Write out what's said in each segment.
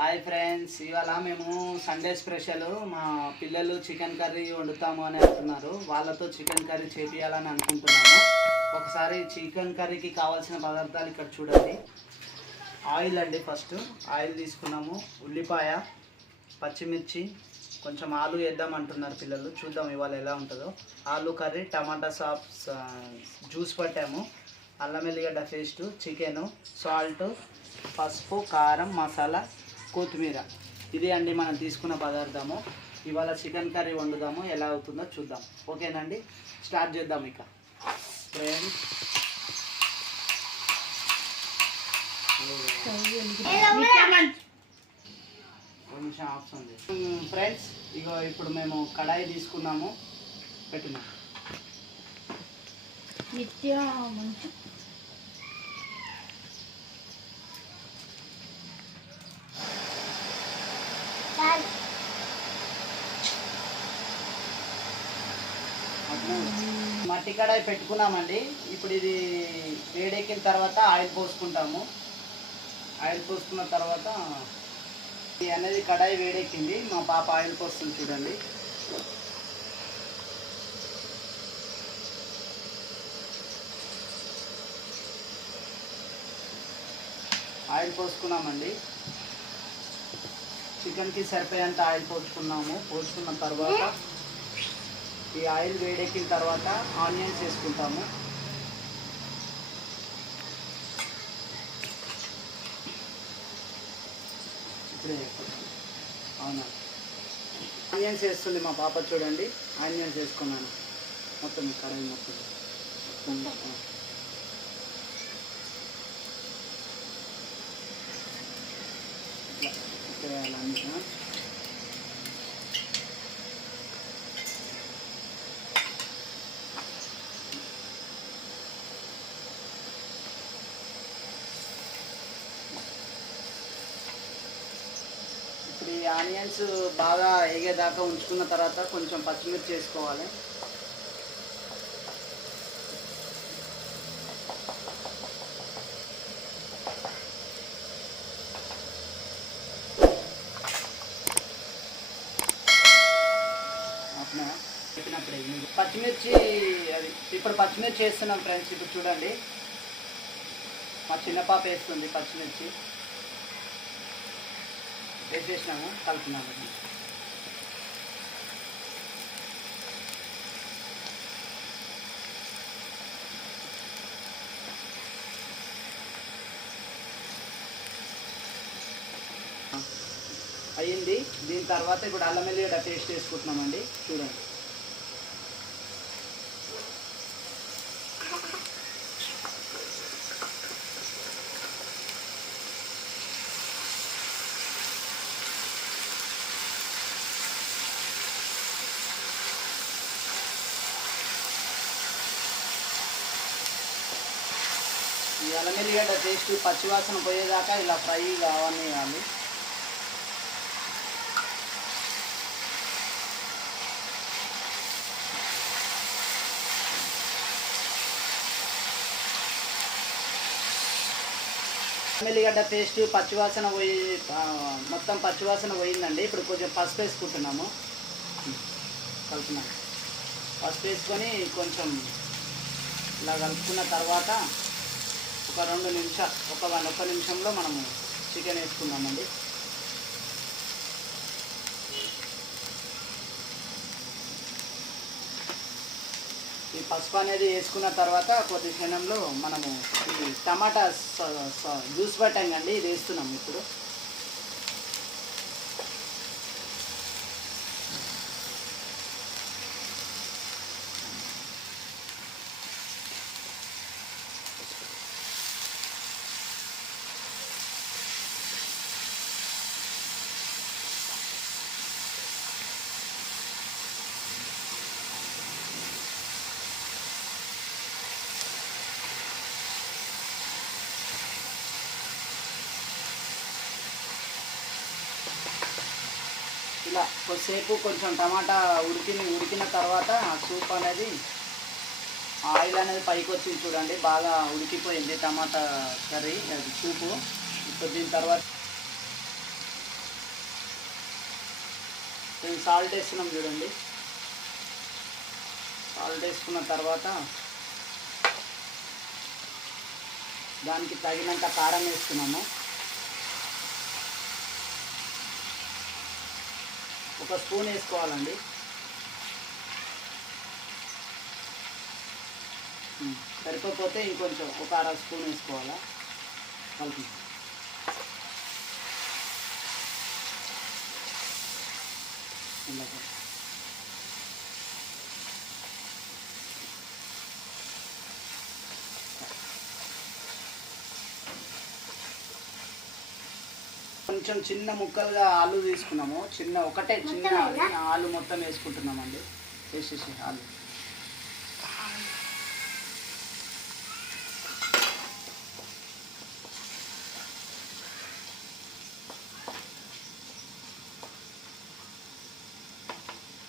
Hi friends ఇవాళ మేము Sunday special మా పిల్లలు చికెన్ కర్రీ వండుతాము అని అంటున్నారు. వాళ్ళతో చికెన్ కర్రీ చేపియాలని అనుకుంటున్నాము. ఒకసారి చికెన్ కర్రీకి కావాల్సిన పదార్థాలు ఇక్కడ చూడండి. ఆయిల్ అండి ఫస్ట్ ఆయిల్ తీసుకున్నాము. ఉల్లిపాయ పచ్చిమిర్చి కొంచెం ఆలు వేద్దాం అంటున్నారు పిల్లలు. చూద్దాం ఇవాళ ఎలా ఉంటుందో. ఆలు కర్రీ టమాటా సాప్స్ జ్యూస్ పట్టాము. అల్లం ఎల్లిగడ్డ పేస్టు చికెను సాల్ట్ పసుపు కారం మసాలా కొత్తిమీర. ఇదే అండి మనం తీసుకున్న పదార్థము. ఇవాళ చికెన్ కర్రీ వండుదాము. ఎలా అవుతుందో చూద్దాం. ఓకేనండి? స్టార్ట్ చేద్దాం ఇక. ఫ్రెండ్స్ కొంచెం ఆప్షన్ ఫ్రెండ్స్ ఇగో ఇప్పుడు మేము కడాయి తీసుకున్నాము. పెట్టినాం. నిత్య మట్టి కడాయి పెట్టుకున్నామండి. ఇప్పుడు ఇది వేడెక్కిన తర్వాత ఆయిల్ పోసుకుంటాము. ఆయిల్ పోసుకున్న తర్వాత ఇది అనేది కడాయి వేడెక్కింది. మా పాప ఆయిల్ పోస్తుంది చూడండి. ఆయిల్ పోసుకున్నామండి. చికెన్కి సరిపోయేంత ఆయిల్ పోసుకున్నాము. పోసుకున్న తర్వాత ఈ ఆయిల్ వేడెక్కిన తర్వాత ఆనియన్స్ వేసుకుంటాము. ఇప్పుడే అవునా? ఆనియన్స్ వేస్తుంది మా పాప చూడండి. ఆనియన్స్ వేసుకున్నాను. మొత్తం కడాయి మొత్తం. మొత్తం, ఇట్లా ఇట్లా ఆనియన్స్ బాగా ఎగేదాకా ఉంచుకున్న తర్వాత కొంచెం పచ్చిమిర్చి వేసుకోవాలి. పచ్చిమిర్చి అది ఇప్పుడు పచ్చిమిర్చి వేస్తున్నాం ఫ్రెండ్స్ ఇప్పుడు చూడండి. మా చిన్న పాప వేస్తుంది పచ్చిమిర్చి. వేసేసినాము కలుపుతున్నాము. అయ్యింది. దీని తర్వాత ఇప్పుడు అల్లం వెల్లిగడ్డ పేస్ట్ వేసుకుంటున్నామండి చూడండి. ఎల్లమెల్లిగడ్డ టేస్ట్ వెల్లిగడ్డ పచ్చివాసన పోయేదాకా ఇలా ఫ్రై కావనియాలి ఎల్లిగడ్డ పేస్ట్ పచ్చివాసన పోయి మొత్తం పచ్చివాసన పోయిందండి. ఇప్పుడు కొంచెం పసుపు వేసుకుంటున్నాము. కలుపుతున్నాం. పసుపు వేసుకొని కొంచెం ఇలా కలుపుకున్న తర్వాత ఒక రెండు నిమిషాలు ఒక వన్ ఒక్క నిమిషంలో మనము చికెన్ వేసుకుందామండి. ఈ పసుపు అనేది వేసుకున్న తర్వాత కొద్ది క్షణంలో మనము ఈ టమాటా స- స- జ్యూస్ పట్టాం కండి ఇది వేస్తున్నాం ఇప్పుడు. ఇలా కొద్దిసేపు కొంచెం టమాటా ఉడికిన ఉడికిన తర్వాత సూప్ అనేది ఆయిల్ అనేది పైకి వచ్చింది చూడండి బాగా ఉడికిపోయింది టమాటా కర్రీ అది సూపు. ఇప్పుడు దీని తర్వాత నేను సాల్ట్ వేస్తున్నాం చూడండి. సాల్ట్ వేసుకున్న తర్వాత దానికి తగినంత కారం వేసుకున్నాము. ఒక స్పూన్ వేసుకోవాలండి. సరిపోతే ఇంకొంచెం ఒక అర స్పూన్ వేసుకోవాలా? కలిపి ఇలాగ. కొంచెం చిన్న ముక్కలుగా ఆలు తీసుకున్నాము. చిన్న ఒకటే చిన్న ఆలు మొత్తం వేసుకుంటున్నామండి. వేసేసి ఆలు.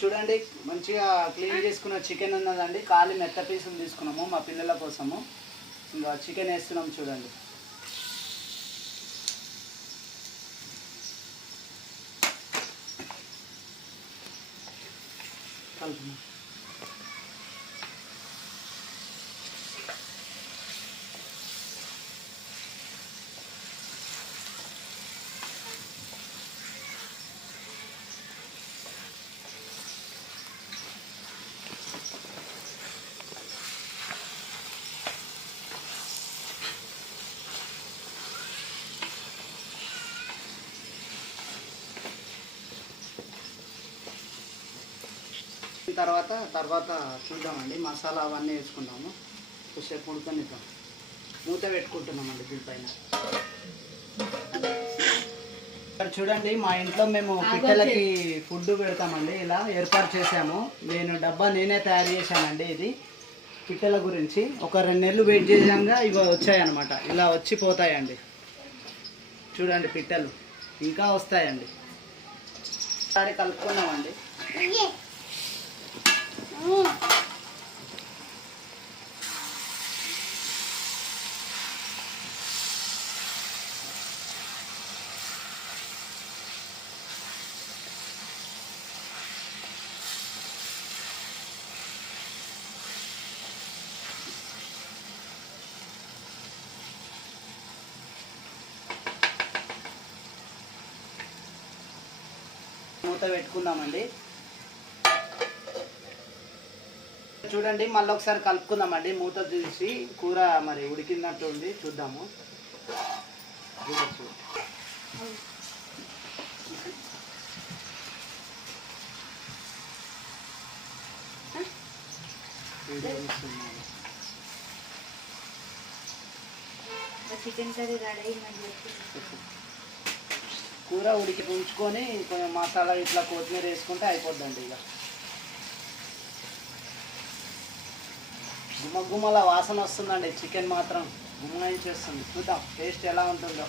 చూడండి మంచిగా క్లీన్ చేసుకున్న చికెన్ ఉన్నదండి. కాలి మెత్త పీసులు తీసుకున్నాము మా పిల్లల కోసము. ఇంకా చికెన్ వేస్తున్నాం చూడండి. alma. కలుపుతున్నాం తర్వాత తర్వాత చూద్దామండి. మసాలా అవన్నీ వేసుకుందాము. కొద్దిసేపు ఉడకనిద్దాం. మూత పెట్టుకుంటున్నామండి దీనిపైన ఇక్కడ చూడండి మా ఇంట్లో మేము పిట్టలకి ఫుడ్ పెడతామండి. ఇలా ఏర్పాటు చేసాము నేను డబ్బా నేనే తయారు చేశానండి ఇది. పిట్టల గురించి. ఒక రెండు నెలలు వెయిట్ చేసాక ఇవి వచ్చాయన్నమాట. ఇలా వచ్చి పోతాయండి చూడండి పిట్టలు. ఇంకా వస్తాయండి. ఒకసారి కలుపుకున్నామండి మూత పెట్టుకుందామండి. చూడండి మళ్ళీ ఒకసారి కలుపుకుందామండి. మూత తీసి కూర మరి ఉడికినట్టు ఉంది చూద్దాము. చికెన్ కర్రీ రెడీ అయిందని చెప్పి. కూర ఉడికి ఉంచుకొని కొంచెం మసాలా ఇట్లా కొత్తిమీర వేసుకుంటే అయిపోద్దండి ఇక. గుమ్మ గుమ్మల వాసన వస్తుందండి చికెన్ మాత్రం. గుమ్మాయించేస్తుంది చూద్దాం టేస్ట్ ఎలా ఉంటుందో.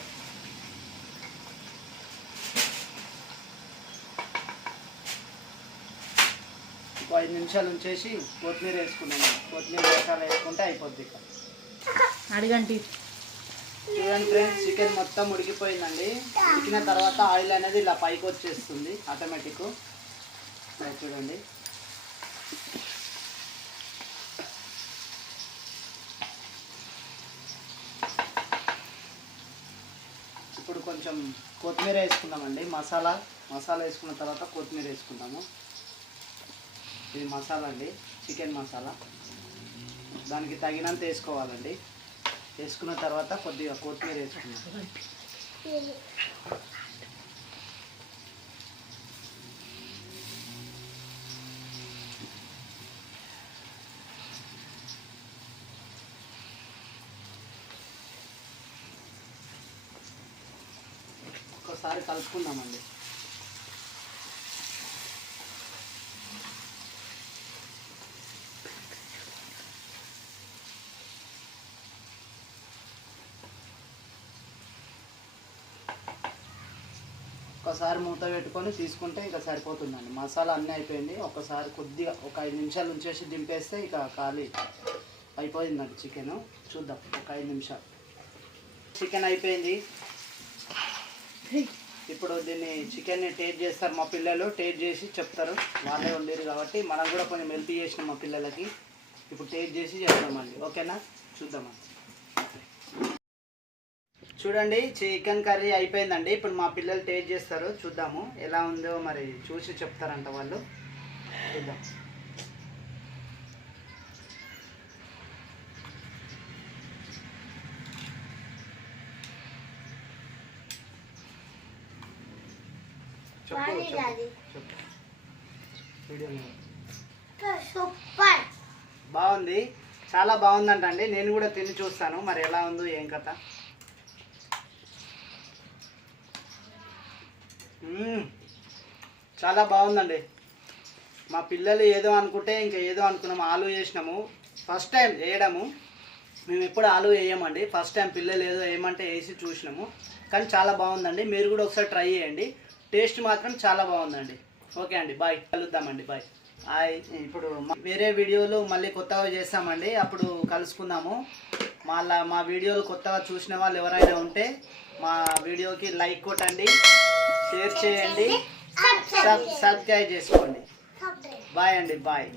ఇంకో ఐదు నిమిషాలు ఉంచేసి కొత్తిమీర వేసుకున్నాము కొత్తిమీర మసాలా వేసుకుంటే అయిపోద్ది ఇక. అడగండి. చూడండి ఫ్రెండ్స్ చికెన్ మొత్తం ఉడికిపోయిందండి. ఉడికిన తర్వాత ఆయిల్ అనేది ఇలా పైకి వచ్చేస్తుంది ఆటోమేటిక్ చూడండి ఇప్పుడు కొంచెం కొత్తిమీర వేసుకుందామండి. మసాలా మసాలా వేసుకున్న తర్వాత కొత్తిమీర వేసుకుందాము. ఇది మసాలా అండి చికెన్ మసాలా. దానికి తగినంత వేసుకోవాలండి. వేసుకున్న తర్వాత కొద్దిగా కొత్తిమీర వేసుకున్నాం ఒకసారి కలుపుకుందామండి. ఒకసారి మూత పెట్టుకొని తీసుకుంటే ఇంకా సరిపోతుందండి. మసాలా అన్నీ అయిపోయింది. ఒకసారి కొద్దిగా ఒక ఐదు నిమిషాలు ఉంచేసి దింపేస్తే ఇక ఖాళీ అయిపోయిందండి చికెన్. చూద్దాం ఒక ఐదు నిమిషాలు. చికెన్ అయిపోయింది. ఇప్పుడు దీన్ని చికెన్ని టేస్ట్ చేస్తారు మా పిల్లలు టేస్ట్ చేసి చెప్తారు. వాళ్ళే ఉండేది కాబట్టి మనం కూడా కొంచెం హెల్ప్ చేసినాం మా పిల్లలకి. ఇప్పుడు టేస్ట్ చేసి చెప్తామండి ఓకేనా? చూద్దామండి చూడండి చికెన్ కర్రీ అయిపోయిందండి. ఇప్పుడు మా పిల్లలు టేస్ట్ చేస్తారు. చూద్దాము. ఎలా ఉందో మరి చూసి చెప్తారంట వాళ్ళు. చూద్దాం చెప్పు చెప్పు చెప్పు వీడియోలో సూపర్. బాగుంది. చాలా బాగుందంట అండి నేను కూడా తిని చూస్తాను. మరి ఎలా ఉందో ఏం కథ. చాలా బాగుందండి. మా పిల్లలు ఏదో అనుకుంటే ఇంకా ఏదో అనుకున్నాము ఆలు వేసినాము. ఫస్ట్ టైం వేయడము. మేము ఎప్పుడు ఆలు వేయమండి. ఫస్ట్ టైం పిల్లలు ఏదో వేయమంటే వేసి చూసినాము. కానీ చాలా బాగుందండి. మీరు కూడా ఒకసారి ట్రై చేయండి. టేస్ట్ మాత్రం చాలా బాగుందండి. ఓకే అండి బాయ్. కలుద్దామండి బాయ్. ఇప్పుడు వేరే వీడియోలు మళ్ళీ కొత్తగా చేస్తామండి. అప్పుడు కలుసుకుందాము. మళ్ళా మా వీడియోలు కొత్తగా చూసిన వాళ్ళు ఎవరైనా ఉంటే మా వీడియోకి లైక్ కొట్టండి షేర్ చేయండి సబ్ సబ్స్క్రైబ్ చేసుకోండి. బాయ్ అండి బాయ్.